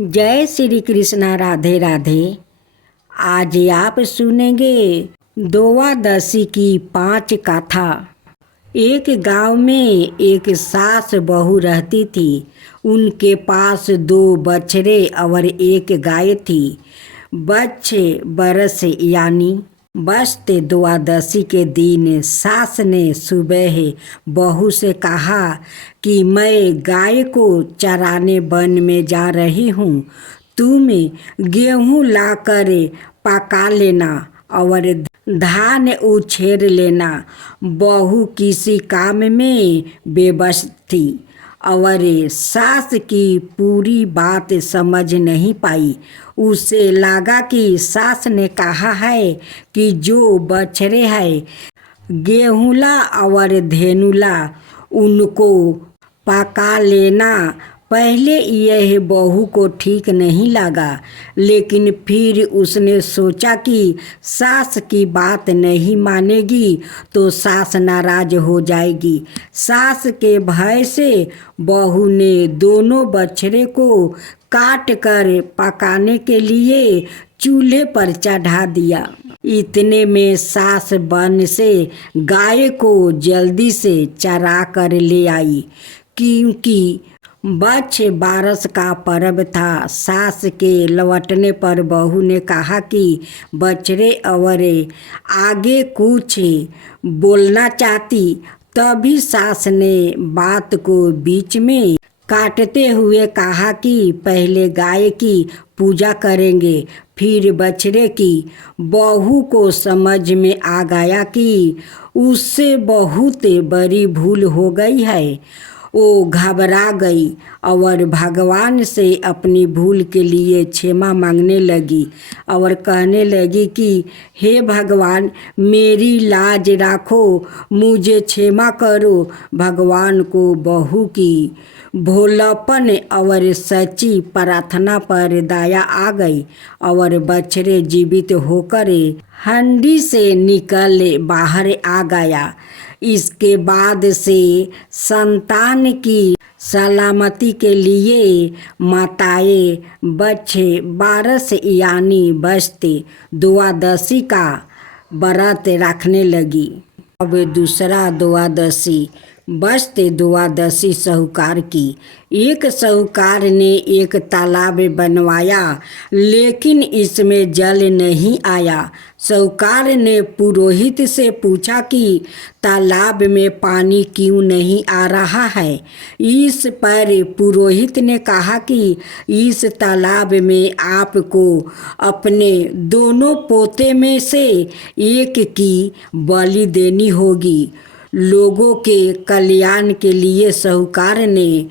जय श्री कृष्णा। राधे राधे। आज आप सुनेंगे द्वादशी की 5 कथा। एक गांव में एक सास बहू रहती थी। उनके पास 2 बछड़े और 1 गाय थी। बच्चे बरस यानी बस्ते द्वादशी के दिन सास ने सुबह बहू से कहा कि मैं गाय को चराने वन में जा रही हूँ, तुम गेहूँ लाकर पका लेना और धान उछेर लेना। बहू किसी काम में बेबस थी और सास की पूरी बात समझ नहीं पाई। उसे लगा कि सास ने कहा है कि जो बछड़े हैं गेहूँला और धेनुला उनको पका लेना। पहले यह बहू को ठीक नहीं लगा, लेकिन फिर उसने सोचा कि सास की बात नहीं मानेगी तो सास नाराज हो जाएगी। सास के भय से बहू ने दोनों बछड़े को काट कर पकाने के लिए चूल्हे पर चढ़ा दिया। इतने में सास वन से गाय को जल्दी से चरा कर ले आई, क्योंकि बच्चे बारस का पर्व था। सास के लौटने पर बहू ने कहा कि बछड़े और आगे कुछ बोलना चाहती। तभी सास ने बात को बीच में काटते हुए कहा कि पहले गाय की पूजा करेंगे, फिर बछड़े की। बहू को समझ में आ गया कि उससे बहुत बड़ी भूल हो गई है। वो घबरा गई और भगवान से अपनी भूल के लिए क्षमा मांगने लगी और कहने लगी कि हे भगवान, मेरी लाज रखो, मुझे क्षमा करो। भगवान को बहू की भोलापन और सच्ची प्रार्थना पर दया आ गई और बछड़े जीवित होकर हंडी से निकल बाहर आ गया। इसके बाद से संतान की सलामती के लिए माताएं बच्चे बारस यानी बस्ते द्वादशी का व्रत रखने लगी। अब दूसरा द्वादशी बस्ते द्वादशी साहूकार की। एक साहूकार ने एक तालाब बनवाया, लेकिन इसमें जल नहीं आया। साहूकार ने पुरोहित से पूछा कि तालाब में पानी क्यों नहीं आ रहा है। इस पर पुरोहित ने कहा कि इस तालाब में आपको अपने दोनों पोते में से एक की बलि देनी होगी। लोगों के कल्याण के लिए साहूकार ने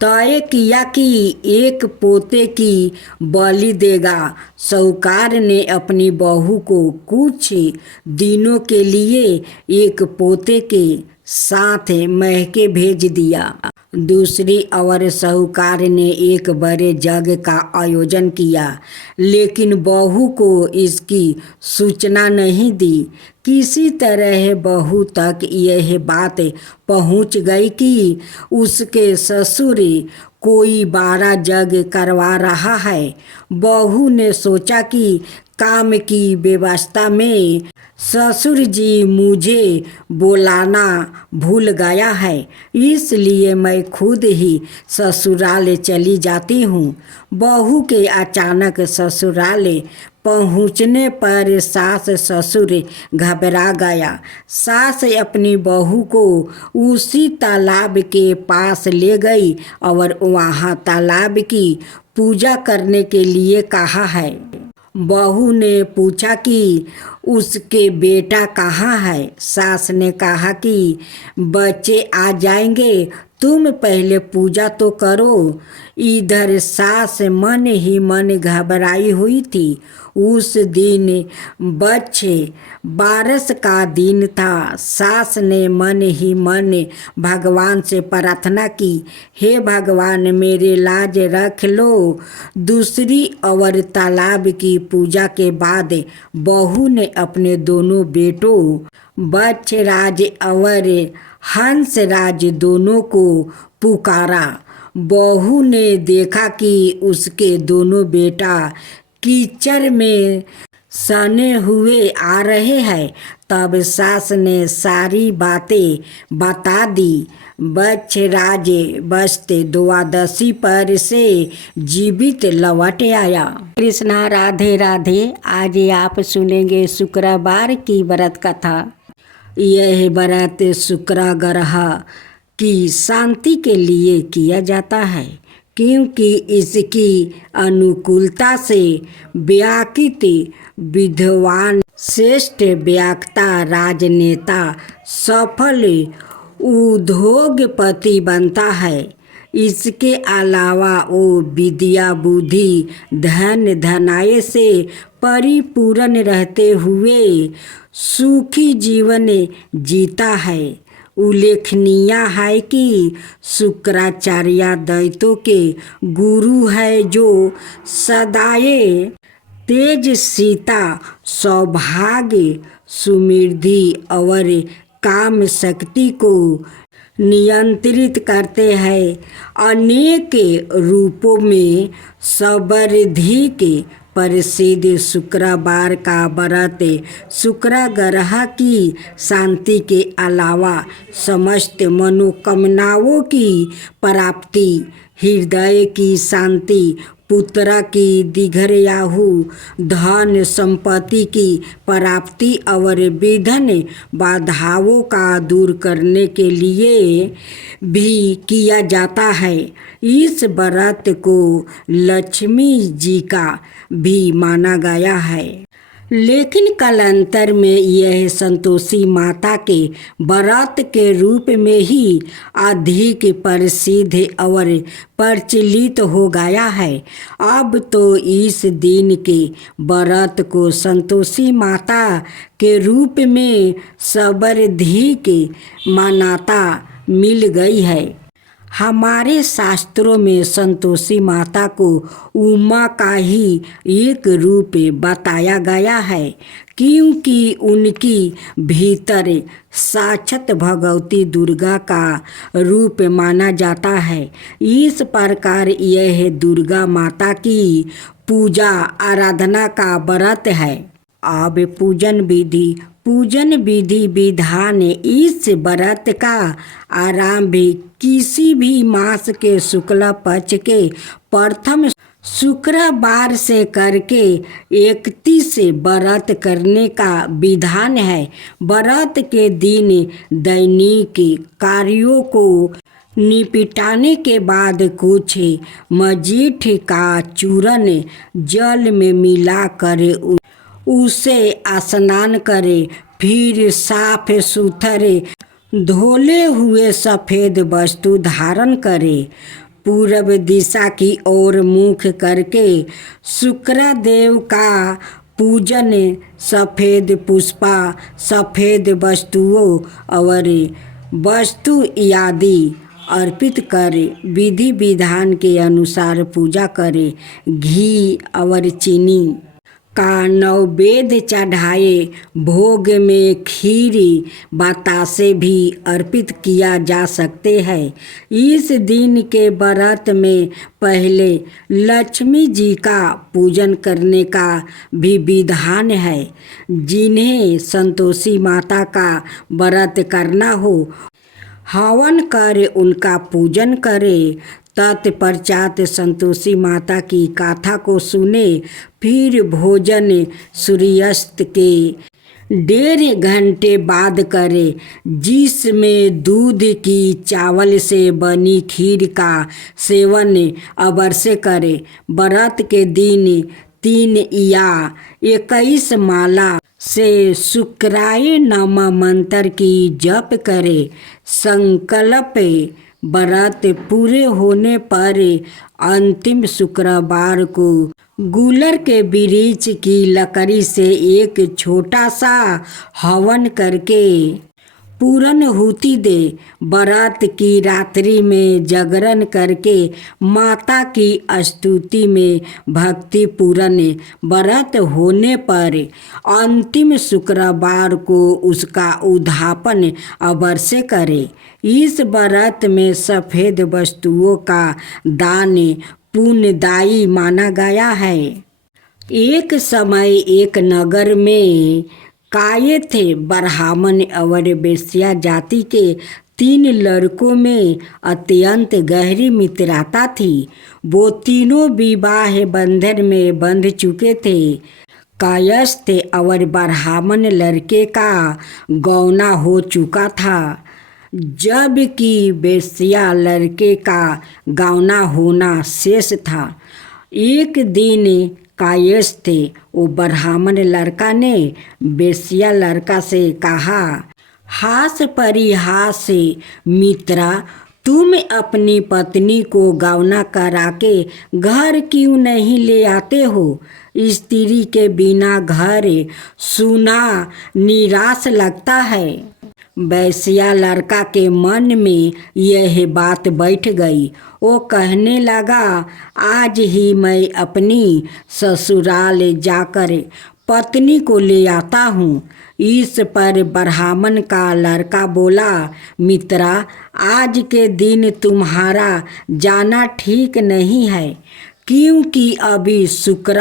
तय किया कि एक पोते की बलि देगा। साहूकार ने अपनी बहू को कुछ दिनों के लिए एक पोते के साथ मैके भेज दिया। दूसरी ओर साहूकार ने एक बड़े यज्ञ का आयोजन किया, लेकिन बहू को इसकी सूचना नहीं दी। किसी तरह बहू तक यह बात पहुंच गई कि उसके ससुर कोई बड़ा यज्ञ करवा रहा है। बहू ने सोचा कि काम की व्यवस्था में ससुर जी मुझे बुलाना भूल गया है, इसलिए मैं खुद ही ससुराल चली जाती हूँ। बहू के अचानक ससुराल पहुँचने पर सास ससुर घबरा गया। सास अपनी बहू को उसी तालाब के पास ले गई और वहाँ तालाब की पूजा करने के लिए कहा है। बहू ने पूछा कि उसके बेटा कहाँ है। सास ने कहा कि बच्चे आ जाएंगे, तुम पहले पूजा तो करो। इधर सास मन ही मन घबराई हुई थी। उस दिन बच्चे बारस का दिन था। सास ने मन ही मन भगवान से प्रार्थना की, हे भगवान, मेरे लाज रख लो। दूसरी ओर तालाब की पूजा के बाद बहू ने अपने दोनों बेटों बच्छराज और हंसराज दोनों को पुकारा। बहू ने देखा कि उसके दोनों बेटा कीचड़ में सने हुए आ रहे हैं। तब सास ने सारी बातें बता दी। बच्छराज बचते द्वादशी पर से जीवित लौट आया। कृष्णा राधे राधे। आज आप सुनेंगे शुक्रवार की व्रत कथा। यह व्रत शुक्र ग्रह की शांति के लिए किया जाता है, क्योंकि इसकी अनुकूलता से व्याकृत विद्वान, श्रेष्ठ वक्ता, राजनेता, सफल उद्योगपति बनता है। इसके अलावा वो विद्या, बुद्धि, धन, धनाय से परिपूर्ण रहते हुए सुखी जीवन जीता है। उल्लेखनीय है कि शुक्राचार्य दैत्यों के गुरु है, जो सदाए तेजस्विता, सौभाग्य, समृद्धि और काम शक्ति को नियंत्रित करते हैं। अनेक रूपों में सर्वाधिक प्रसिद्ध शुक्रवार का व्रत शुक्र ग्रह की शांति के अलावा समस्त मनोकामनाओं की प्राप्ति, हृदय की शांति, पुत्र की दीर्घायु, धन संपत्ति की प्राप्ति और विघ्न बाधाओं का दूर करने के लिए भी किया जाता है। इस व्रत को लक्ष्मी जी का भी माना गया है, लेकिन कालांतर में यह संतोषी माता के व्रत के रूप में ही अधिक प्रसिद्ध और प्रचलित हो गया है। अब तो इस दिन के व्रत को संतोषी माता के रूप में सर्वाधिक मान्यता मिल गई है। हमारे शास्त्रों में संतोषी माता को उमा का ही एक रूप बताया गया है, क्योंकि उनकी भीतर साक्षात भगवती दुर्गा का रूप माना जाता है। इस प्रकार यह दुर्गा माता की पूजा आराधना का व्रत है। अब पूजन विधि विधान। इस व्रत का आरंभ किसी भी मास के शुक्ल पक्ष के प्रथम शुक्रवार से करके 31 व्रत करने का विधान है। व्रत के दिन दैनिक कार्यों को निपटाने के बाद कुछ मजीठ का चूर्ण जल में मिलाकर उसे स्नान करे, फिर साफ सुथरे धोले हुए सफ़ेद वस्त्र धारण करे, पूर्व दिशा की ओर मुख करके शुक्रदेव का पूजन, सफ़ेद पुष्प, सफ़ेद वस्तुओं और वस्तु आदि अर्पित करे, विधि विधान के अनुसार पूजा करे। घी और चीनी का नैवेद्य चढ़ाए। भोग में खीर बतासे भी अर्पित किया जा सकते हैं। इस दिन के व्रत में पहले लक्ष्मी जी का पूजन करने का भी विधान है। जिन्हें संतोषी माता का व्रत करना हो, हवन कर उनका पूजन करे। तत्पश्चात संतोषी माता की गाथा को सुने, फिर भोजन सूर्यास्त के 1.5 घंटे बाद करे, जिसमें दूध की चावल से बनी खीर का सेवन अवश्य करे। व्रत के दिन 3 या 21 माला से शुक्राय नमः मंत्र की जप करे। संकल्प व्रत पूरे होने पर अंतिम शुक्रवार को गुलर के वृक्ष की लकड़ी से एक छोटा सा हवन करके पूरन हुती दे। बरात की रात्रि में जागरण करके माता की स्तुति में भक्ति पूरन। व्रत होने पर अंतिम शुक्रवार को उसका उद्यापन अवश्य करे। इस व्रत में सफ़ेद वस्तुओं का दान पुण्यदायी माना गया है। एक समय एक नगर में काये थे। ब्राह्मण और वेश्या जाति के 3 लड़कों में अत्यंत गहरी मित्रता थी। वो तीनों विवाह बंधन में बंध चुके थे। कायस्थ और ब्राह्मण लड़के का गौना हो चुका था, जबकि वेश्या लड़के का गौना होना शेष था। एक दिन कायस्थ वो ब्राह्मण लड़का ने वेश्या लड़का से कहा, हास परिहास मित्रा, तुम अपनी पत्नी को गौना करा के घर क्यों नहीं ले आते हो? स्त्री के बिना घर सूना निराश लगता है। वेश्या लड़का के मन में यह बात बैठ गई। वो कहने लगा, आज ही मैं अपनी ससुराल जाकर पत्नी को ले आता हूँ। इस पर ब्राह्मण का लड़का बोला, मित्रा, आज के दिन तुम्हारा जाना ठीक नहीं है, क्योंकि अभी शुक्र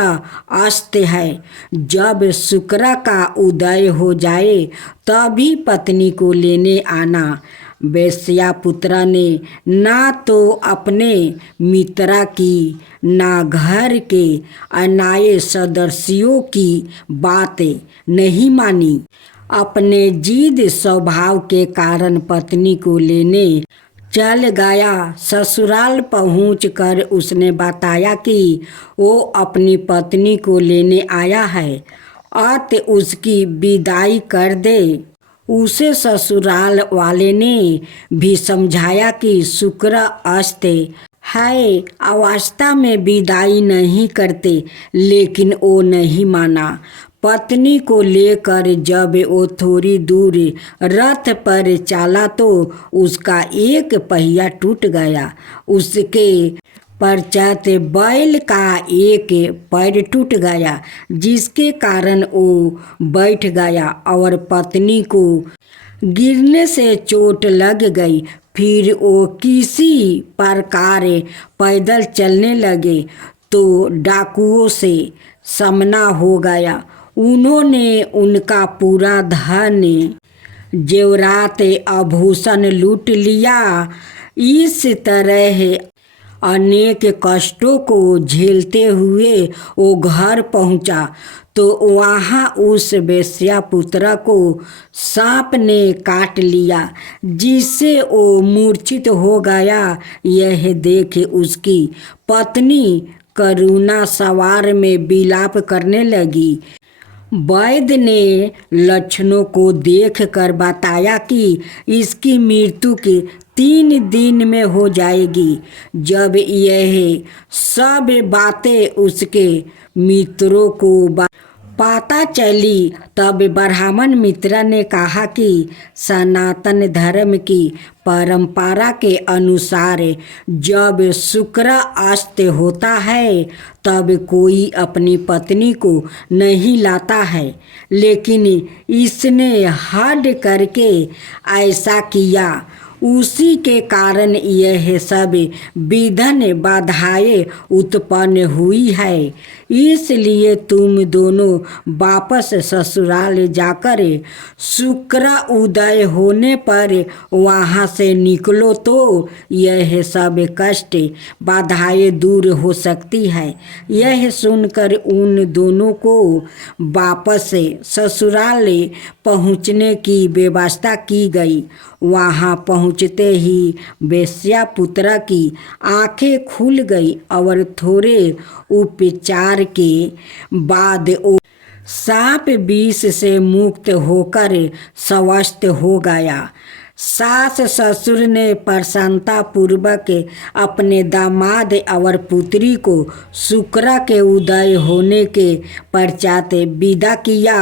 अस्त है। जब शुक्र का उदय हो जाए तभी पत्नी को लेने आना। वेश्या पुत्र ने ना तो अपने मित्रा की ना घर के अन्य सदस्यों की बातें नहीं मानी। अपने जिद स्वभाव के कारण पत्नी को लेने चल गया। ससुराल पहुंचकर उसने बताया कि वो अपनी पत्नी को लेने आया है, अत उसकी विदाई कर दे। उसे ससुराल वाले ने भी समझाया कि शुक्र अस्त है, अवस्था में विदाई नहीं करते, लेकिन वो नहीं माना। पत्नी को लेकर जब वो थोड़ी दूर रथ पर चला तो उसका एक पहिया टूट गया। उसके पश्चात बैल का एक पैर टूट गया, जिसके कारण वो बैठ गया और पत्नी को गिरने से चोट लग गई। फिर वो किसी प्रकार पैदल चलने लगे तो डाकुओं से सामना हो गया। उन्होंने उनका पूरा धन जेवरात आभूषण लूट लिया। इस तरह अनेक कष्टों को झेलते हुए वो घर पहुंचा तो वहाँ उस वेश्या पुत्र को सांप ने काट लिया, जिससे वो मूर्छित हो गया। यह देख उसकी पत्नी करुणा सवार में विलाप करने लगी। वैद्य ने लक्षणों को देखकर बताया कि इसकी मृत्यु के 3 दिन में हो जाएगी। जब यह सब बातें उसके मित्रों को पता चली तब ब्राह्मण मित्र ने कहा कि सनातन धर्म की परंपरा के अनुसार जब शुक्र अस्त होता है तब कोई अपनी पत्नी को नहीं लाता है, लेकिन इसने हद करके ऐसा किया। उसी के कारण यह सब विघ्न बाधाएं उत्पन्न हुई है। इसलिए तुम दोनों वापस ससुराल जाकर शुक्र उदय होने पर वहाँ से निकलो तो यह सब कष्ट बाधाएं दूर हो सकती है। यह सुनकर उन दोनों को वापस ससुराल पहुँचने की व्यवस्था की गई। वहाँ पहुँचते ही वेश्या पुत्र की आंखें खुल गई और थोड़े उपचार के बाद वो सांप विष से मुक्त होकर स्वस्थ हो गया। सास ससुर ने प्रसन्नता पूर्वक अपने दामाद और पुत्री को शुक्र के उदय होने के पश्चात विदा किया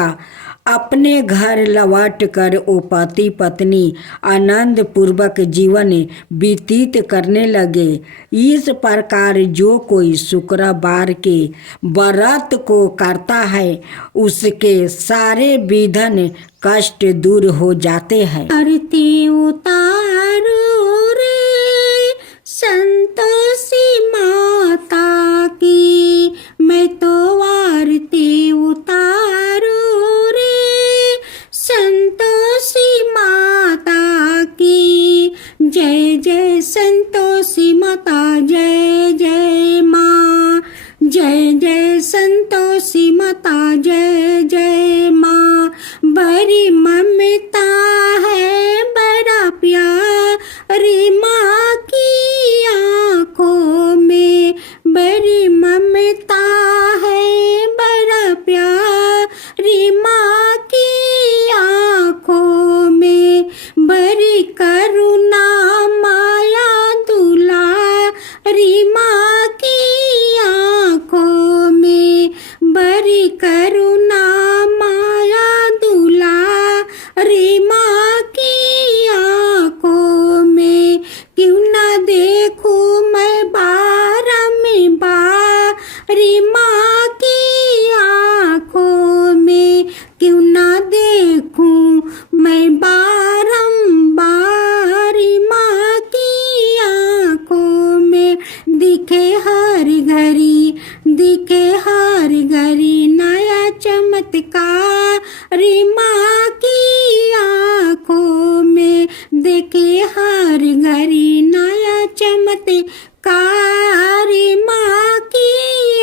अपने घर लौट कर वो पति पत्नी आनंद पूर्वक जीवन व्यतीत करने लगे। इस प्रकार जो कोई शुक्रवार के व्रत को करता है उसके सारे विघ्न कष्ट दूर हो जाते हैं। आरती उतारो रे संतोषी माता की, मैं तो आरती उतारो रे संतोषी माता की। जय जय संतोषी माता, जय जय माँ। जय जय संतोषी माता, जय जय माँ। बड़ी ममता है बड़ा प्यारी माँ की आँखों में, बड़ी ममता है बड़ा प्यारी माँ की आँखों में। बड़ी करुणा माया दुलारी माँ की आँखों में, बड़ी करुणा माया दुलारी माँ की आँखों में। क्यों ना देखूं मैं बारी माँ की आँखों में, क्यों ना देखूं मैं बारी माँ की आँखों में। दिखे हर घड़ी, दिखे हर घड़ी नया चमत्कारी माँ की आँखों में। देखे हर घड़ी नया चमत्कारी माँ की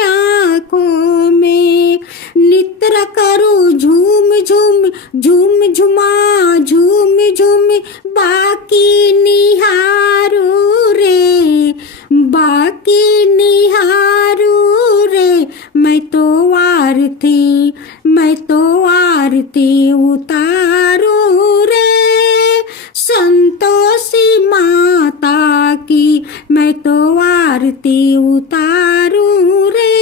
आँखों में। नित्र करो झूम झूम झूम झुमा झूम झूम बाकी निहारो रे, बाकी निहारो रे। मैं तो आरती उतारो रे संतोषी माता की, मैं तो आरती उतारो रे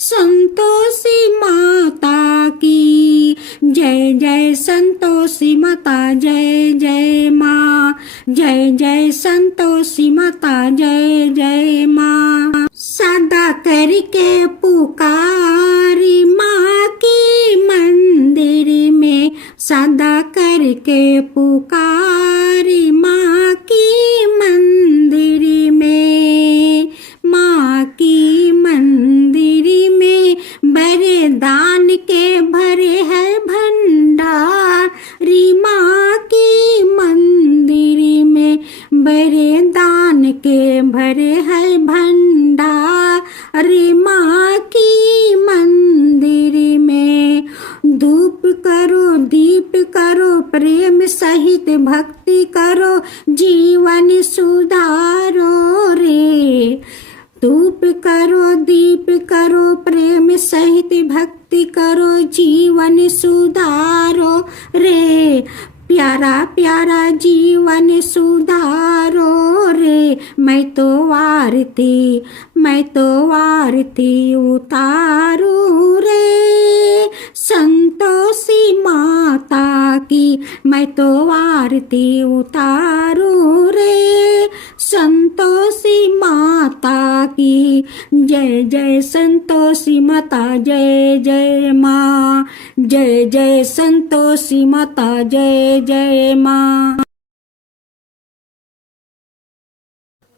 संतोषी माता की। जय जय संतोषी माता, जय जय माँ। जय जय संतोषी माता, जय जय माँ। सदा करके पुकारी माँ की मंदिर में, सदा करके पुकारी माँ की मंदिर में, माँ की मंदिर में। बड़े दान के भरे है भंडारी माँ की मंदिर में, बड़े दान के भरे है भंडारी माँ की मंदिर में। धूप करो दीप करो प्रेम सहित भक्ति करो जीवन सुधारो रे। धूप करो दीप करो प्रेम सहित भक्ति करो जीवन सुधारो रे। प्यारा प्यारा जीवन सुधारो रे। मैं तो आरती उतारू रे संतोषी माता की, मैं तो आरती उतारू रे संतोषी माता की। जय जय संतोषी माता, जय जय माँ। जय जय संतोषी माता, जय जय माँ।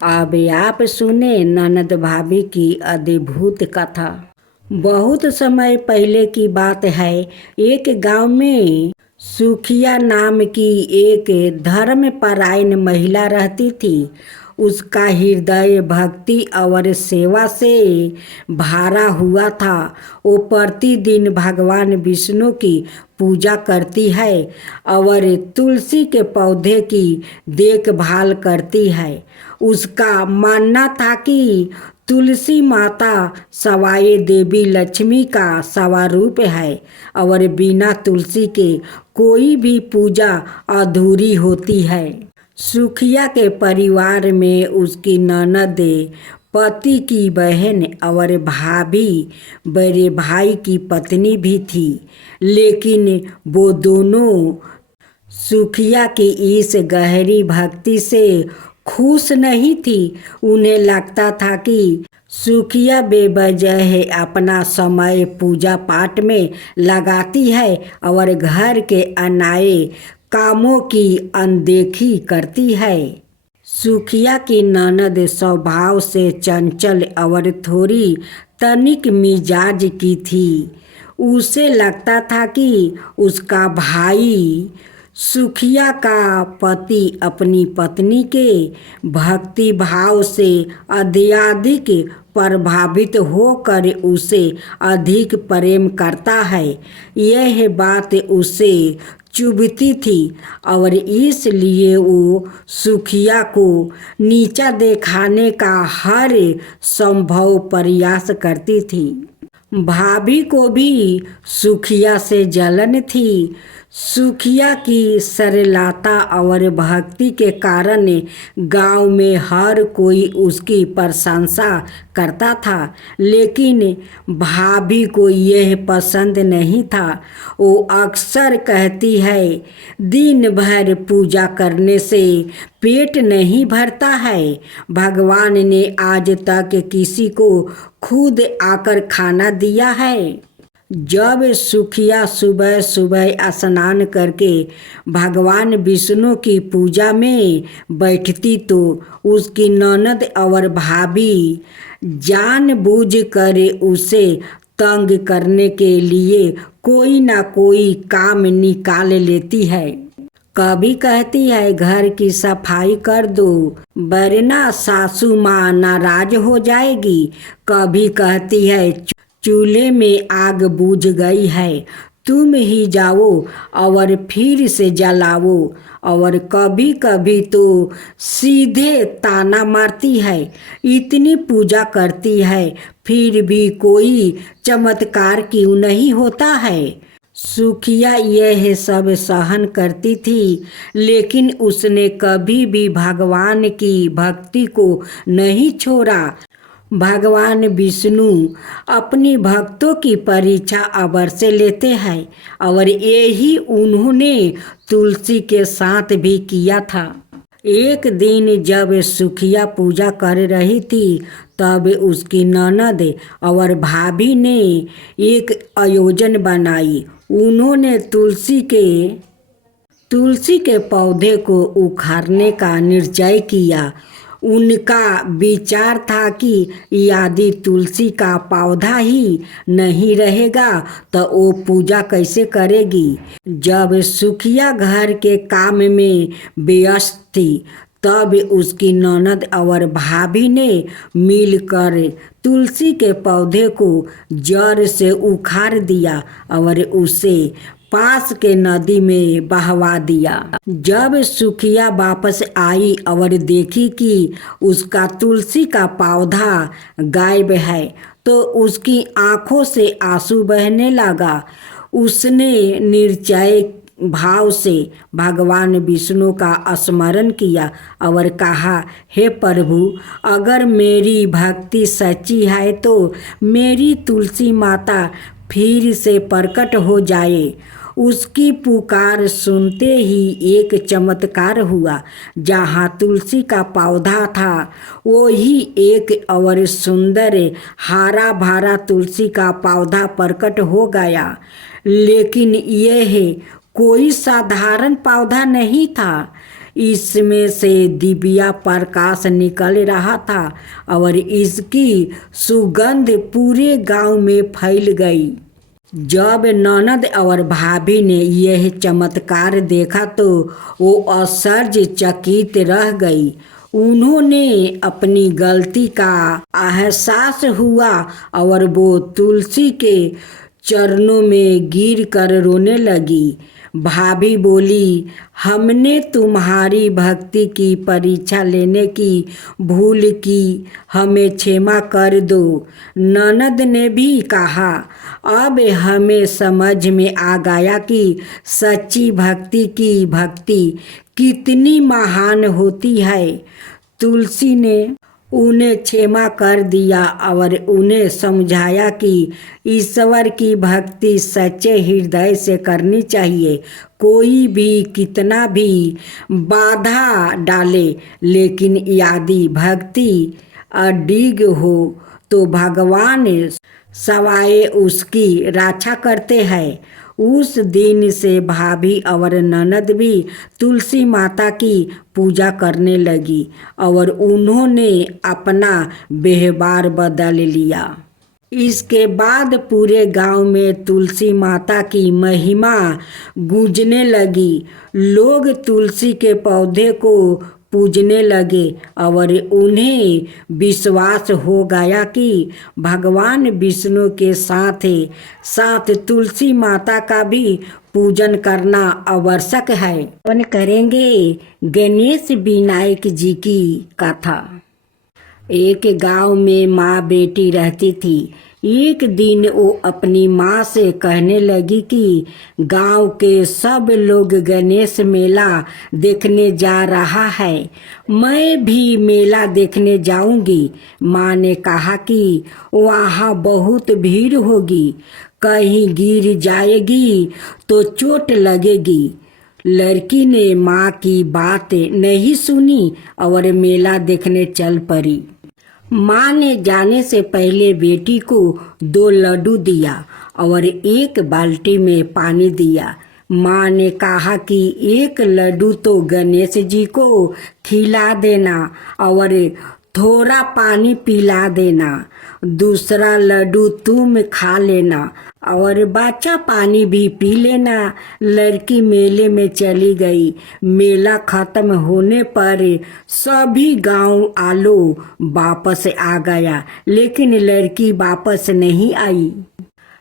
अब आप सुने ननद भाभी की अद्भुत कथा। बहुत समय पहले की बात है। एक गांव में सुखिया नाम की एक धर्मपरायण महिला रहती थी। उसका हृदय भक्ति और सेवा से भरा हुआ था। वो प्रतिदिन भगवान विष्णु की पूजा करती है और तुलसी के पौधे की देखभाल करती है। उसका मानना था कि तुलसी माता सवाए देवी लक्ष्मी का स्वरूप है और बिना तुलसी के कोई भी पूजा अधूरी होती है। सुखिया के परिवार में उसकी ननद पति की बहन और भाभी बड़े भाई की पत्नी भी थी, लेकिन वो दोनों सुखिया की इस गहरी भक्ति से खुश नहीं थी। उन्हें लगता था कि सुखिया बेवजह अपना समय पूजा पाठ में लगाती है और घर के अनाए कामों की अनदेखी करती है। सुखिया की ननद स्वभाव से चंचल और थोड़ी तनिक मिजाज की थी। उसे लगता था कि उसका भाई सुखिया का पति अपनी पत्नी के भक्ति भाव से अत्यधिक प्रभावित होकर उसे अधिक प्रेम करता है। यह बात उसे चुभती थी और इसलिए वो सुखिया को नीचा दिखाने का हर संभव प्रयास करती थी। भाभी को भी सुखिया से जलन थी। सुखिया की सरलता और भक्ति के कारण गांव में हर कोई उसकी प्रशंसा करता था, लेकिन भाभी को यह पसंद नहीं था। वो अक्सर कहती है, दिन भर पूजा करने से पेट नहीं भरता है। भगवान ने आज तक किसी को खुद आकर खाना दिया है। जब सुखिया सुबह सुबह स्नान करके भगवान विष्णु की पूजा में बैठती तो उसकी ननद और भाभी जानबूझकर उसे तंग करने के लिए कोई ना कोई काम निकाल लेती है। कभी कहती है घर की सफाई कर दो वरना सासू माँ नाराज हो जाएगी। कभी कहती है चूल्हे में आग बुझ गई है, तुम ही जाओ और फिर से जलाओ। और कभी कभी तो सीधे ताना मारती है, इतनी पूजा करती है फिर भी कोई चमत्कार क्यों नहीं होता है। सुखिया यह सब सहन करती थी, लेकिन उसने कभी भी भगवान की भक्ति को नहीं छोड़ा। भगवान विष्णु अपनी भक्तों की परीक्षा अवश्य लेते हैं और यही उन्होंने तुलसी के साथ भी किया था। एक दिन जब सुखिया पूजा कर रही थी तब उसकी ननद और भाभी ने एक आयोजन बनाई। उन्होंने तुलसी के पौधे को उखाड़ने का निश्चय किया। उनका विचार था कि यदि तुलसी का पौधा ही नहीं रहेगा तो वो पूजा कैसे करेगी। जब सुखिया घर के काम में व्यस्त थी तब उसकी ननद और भाभी ने मिलकर तुलसी के पौधे को जड़ से उखाड़ दिया और उसे पास के नदी में बहवा दिया। जब सुखिया वापस आई और देखी कि उसका तुलसी का पौधा गायब है तो उसकी आंखों से आंसू बहने लगा। उसने निर्जय भाव से भगवान विष्णु का स्मरण किया और कहा, हे प्रभु, अगर मेरी भक्ति सच्ची है तो मेरी तुलसी माता फिर से प्रकट हो जाए। उसकी पुकार सुनते ही एक चमत्कार हुआ। जहाँ तुलसी का पौधा था वही एक और सुंदर हरा भरा तुलसी का पौधा प्रकट हो गया। लेकिन यह कोई साधारण पौधा नहीं था। इसमें से दिव्या प्रकाश निकल रहा था और इसकी सुगंध पूरे गांव में फैल गई। जब ननद और भाभी ने यह चमत्कार देखा तो वो आश्चर्यचकित रह गई। उन्होंने अपनी गलती का एहसास हुआ और वो तुलसी के चरणों में गिरकर रोने लगी। भाभी बोली, हमने तुम्हारी भक्ति की परीक्षा लेने की भूल की, हमें क्षमा कर दो। ननद ने भी कहा, अब हमें समझ में आ गया कि सच्ची भक्ति की भक्ति कितनी महान होती है। तुलसी ने उन्हें क्षमा कर दिया और उन्हें समझाया कि ईश्वर की भक्ति सच्चे हृदय से करनी चाहिए। कोई भी कितना भी बाधा डाले, लेकिन यदि भक्ति अडिग हो तो भगवान सवाए उसकी रक्षा करते हैं। उस दिन से भाभी और ननद भी तुलसी माता की पूजा करने लगी और उन्होंने अपना व्यवहार बदल लिया। इसके बाद पूरे गांव में तुलसी माता की महिमा गूंजने लगी। लोग तुलसी के पौधे को पूजने लगे और उन्हें विश्वास हो गया कि भगवान विष्णु के साथ साथ तुलसी माता का भी पूजन करना आवश्यक है। अपन करेंगे गणेश विनायक जी की कथा। एक गांव में माँ बेटी रहती थी। एक दिन वो अपनी माँ से कहने लगी कि गांव के सब लोग गणेश मेला देखने जा रहा है, मैं भी मेला देखने जाऊंगी। माँ ने कहा कि वहाँ बहुत भीड़ होगी, कहीं गिर जाएगी तो चोट लगेगी। लड़की ने माँ की बात नहीं सुनी और मेला देखने चल पड़ी। माँ ने जाने से पहले बेटी को 2 लड्डू दिया और 1 बाल्टी में पानी दिया। माँ ने कहा कि 1 लड्डू तो गणेश जी को खिला देना और थोड़ा पानी पिला देना, दूसरा लड्डू तुम खा लेना और बच्चा पानी भी पी लेना। लड़की मेले में चली गई। मेला खत्म होने पर सभी गांव आलो वापस आ गया, लेकिन लड़की वापस नहीं आई।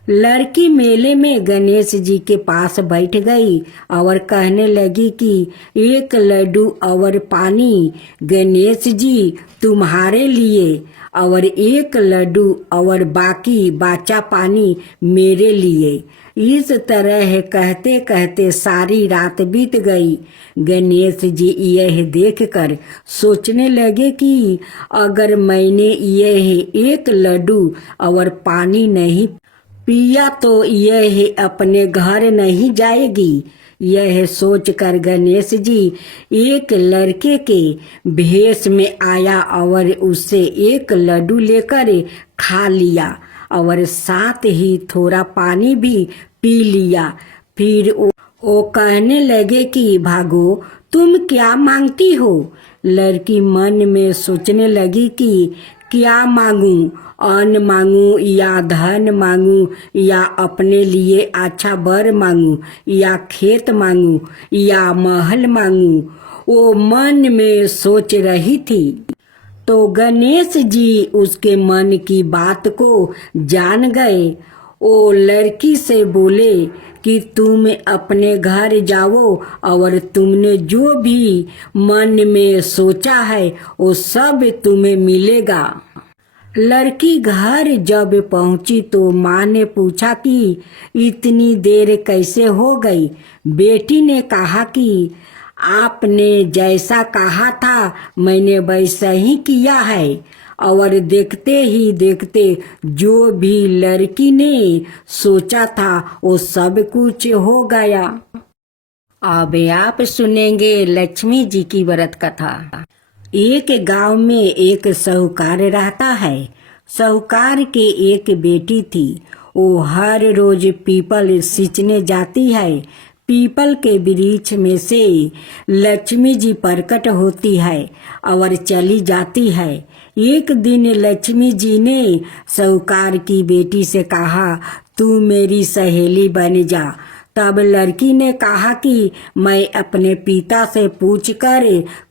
लड़की मेले में गणेश जी के पास बैठ गई और कहने लगी कि 1 लड्डू और पानी गणेश जी तुम्हारे लिए और 1 लड्डू और बाकी बचा पानी मेरे लिए। इस तरह कहते कहते सारी रात बीत गई। गणेश जी यह देखकर सोचने लगे कि अगर मैंने यह 1 लड्डू और पानी नहीं पिया तो यह अपने घर नहीं जाएगी। यह सोचकर गणेश जी एक लड़के के भेष में आया और उससे 1 लड्डू लेकर खा लिया और साथ ही थोड़ा पानी भी पी लिया। फिर वो कहने लगे कि भागो, तुम क्या मांगती हो? लड़की मन में सोचने लगी कि क्या मांगूं, अन्न मांगूं या धन मांगूं या अपने लिए अच्छा वर मांगूं या खेत मांगूं या महल मांगूं। वो मन में सोच रही थी तो गणेश जी उसके मन की बात को जान गए। वो लड़की से बोले कि तुम अपने घर जाओ और तुमने जो भी मन में सोचा है वो सब तुम्हें मिलेगा। लड़की घर जब पहुंची तो माँ ने पूछा कि इतनी देर कैसे हो गई? बेटी ने कहा कि आपने जैसा कहा था मैंने वैसा ही किया है और देखते ही देखते जो भी लड़की ने सोचा था वो सब कुछ हो गया। अब आप सुनेंगे लक्ष्मी जी की व्रत कथा। एक गांव में एक साहूकार रहता है। साहूकार के एक बेटी थी। वो हर रोज पीपल सींचने जाती है। पीपल के वृक्ष में से लक्ष्मी जी प्रकट होती है और चली जाती है। एक दिन लक्ष्मी जी ने साहूकार की बेटी से कहा, तू मेरी सहेली बन जा। तब लड़की ने कहा कि मैं अपने पिता से पूछकर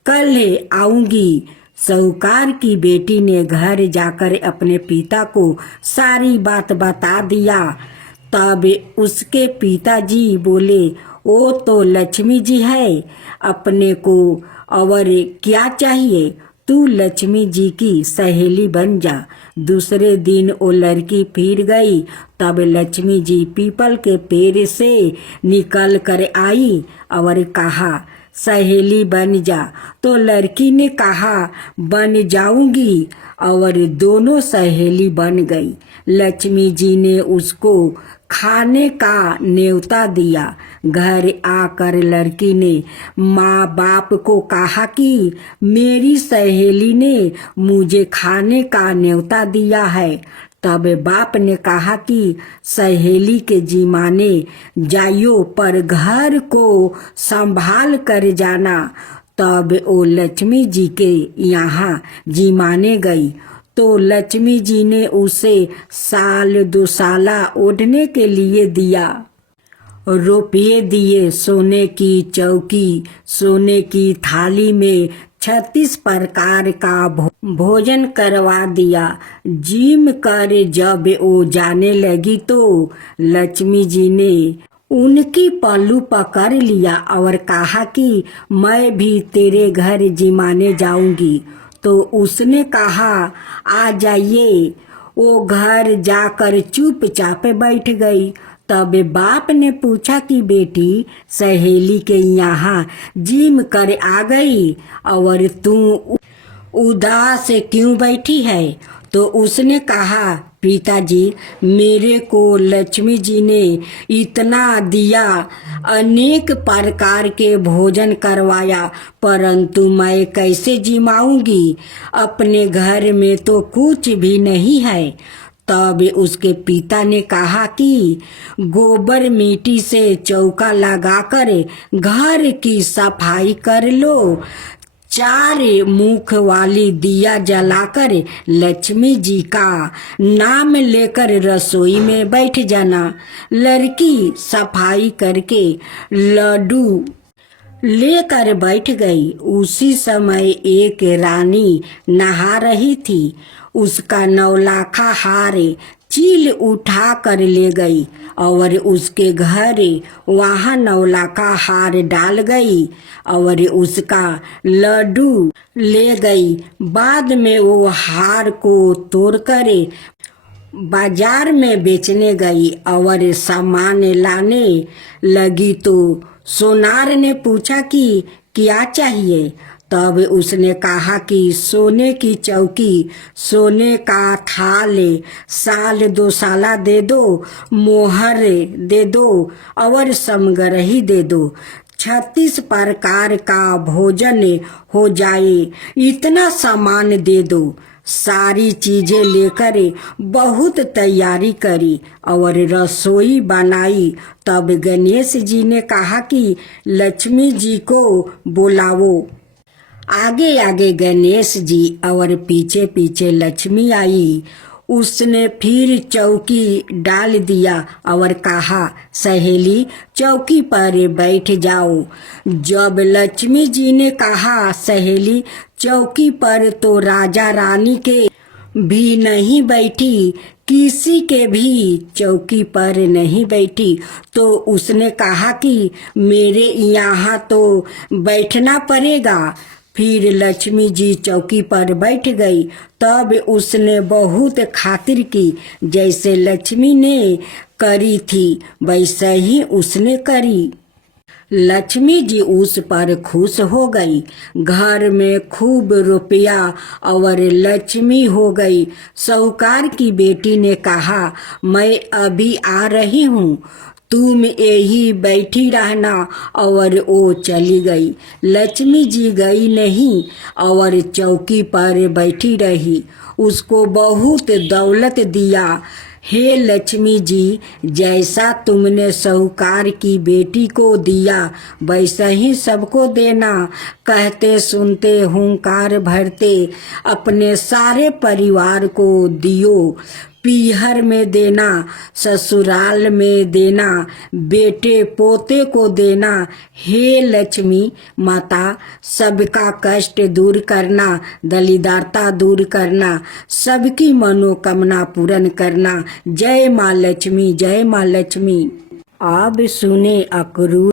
कल आऊंगी। साहूकार की बेटी ने घर जाकर अपने पिता को सारी बात बता दिया। तब उसके पिताजी बोले, वो तो लक्ष्मी जी है, अपने को और क्या चाहिए, तू लक्ष्मी जी की सहेली बन जा। दूसरे दिन वो लड़की फिर गई। तब लक्ष्मी जी पीपल के पेड़ से निकल कर आई और कहा, सहेली बन जा। तो लड़की ने कहा बन जाऊंगी, और दोनों सहेली बन गई। लक्ष्मी जी ने उसको खाने का न्योता दिया। घर आकर लड़की ने माँ बाप को कहा कि मेरी सहेली ने मुझे खाने का न्योता दिया है। तब बाप ने कहा कि सहेली के जिमाने जाइयो, पर घर को संभाल कर जाना। तब वो लक्ष्मी जी के यहाँ जिमाने गई, तो लक्ष्मी जी ने उसे साल 2 साला ओढ़ने के लिए दिया। रुपये दिए, सोने की चौकी, सोने की थाली में 36 प्रकार का भोजन करवा दिया। जिम कर जब वो जाने लगी तो लक्ष्मी जी ने उनकी पल्लू पकड़ लिया और कहा कि मैं भी तेरे घर जिमाने जाऊंगी। तो उसने कहा आ जाइए। वो घर जाकर चुपचाप बैठ गई। तब बाप ने पूछा कि बेटी, सहेली के यहाँ जिम कर आ गई और तू उदास क्यों बैठी है? तो उसने कहा पिताजी, मेरे को लक्ष्मी जी ने इतना दिया, अनेक प्रकार के भोजन करवाया, परंतु मैं कैसे जिमाऊंगी? अपने घर में तो कुछ भी नहीं है। तब उसके पिता ने कहा कि गोबर मिट्टी से चौका लगाकर घर की सफाई कर लो। 4 मुख वाली दिया जलाकर लक्ष्मी जी का नाम लेकर रसोई में बैठ जाना। लड़की सफाई करके लड्डू लेकर बैठ गई। उसी समय एक रानी नहा रही थी। उसका 9 लाखा हार चील उठा कर ले गई और उसके घर वहाँ 9 लाखा हार डाल गई और उसका लड्डू ले गई। बाद में वो हार को तोड़कर बाजार में बेचने गई और सामान लाने लगी तो सोनार ने पूछा कि क्या चाहिए? तब उसने कहा कि सोने की चौकी, सोने का थाल, साल 2 साला दे दो, मोहर दे दो और समगरही दे दो। 36 प्रकार का भोजन हो जाए, इतना सामान दे दो। सारी चीजें लेकर बहुत तैयारी करी और रसोई बनाई। तब गणेश जी ने कहा कि लक्ष्मी जी को बुलाओ। आगे आगे गणेश जी और पीछे पीछे लक्ष्मी आई। उसने फिर चौकी डाल दिया और कहा सहेली, चौकी पर बैठ जाओ। जब लक्ष्मी जी ने कहा सहेली चौकी पर, तो राजा रानी के भी नहीं बैठी, किसी के भी चौकी पर नहीं बैठी। तो उसने कहा कि मेरे यहाँ तो बैठना पड़ेगा। फिर लक्ष्मी जी चौकी पर बैठ गई। तब उसने बहुत खातिर की, जैसे लक्ष्मी ने करी थी वैसे ही उसने करी। लक्ष्मी जी उस पर खुश हो गई। घर में खूब रुपया और लक्ष्मी हो गई। साहूकार की बेटी ने कहा मैं अभी आ रही हूँ, तुम यही बैठी रहना, और वो चली गई। लक्ष्मी जी गई नहीं और चौकी पर बैठी रही। उसको बहुत दौलत दिया। हे लक्ष्मी जी, जैसा तुमने साहूकार की बेटी को दिया वैसा ही सबको देना। कहते सुनते हुंकार भरते अपने सारे परिवार को दियो। पीहर में देना, ससुराल में देना, बेटे पोते को देना। हे लक्ष्मी माता, सबका कष्ट दूर करना, दलिदारता दूर करना, सबकी मनोकामना पूर्ण करना। जय माँ लक्ष्मी, जय माँ लक्ष्मी। अब सुने अक्रूर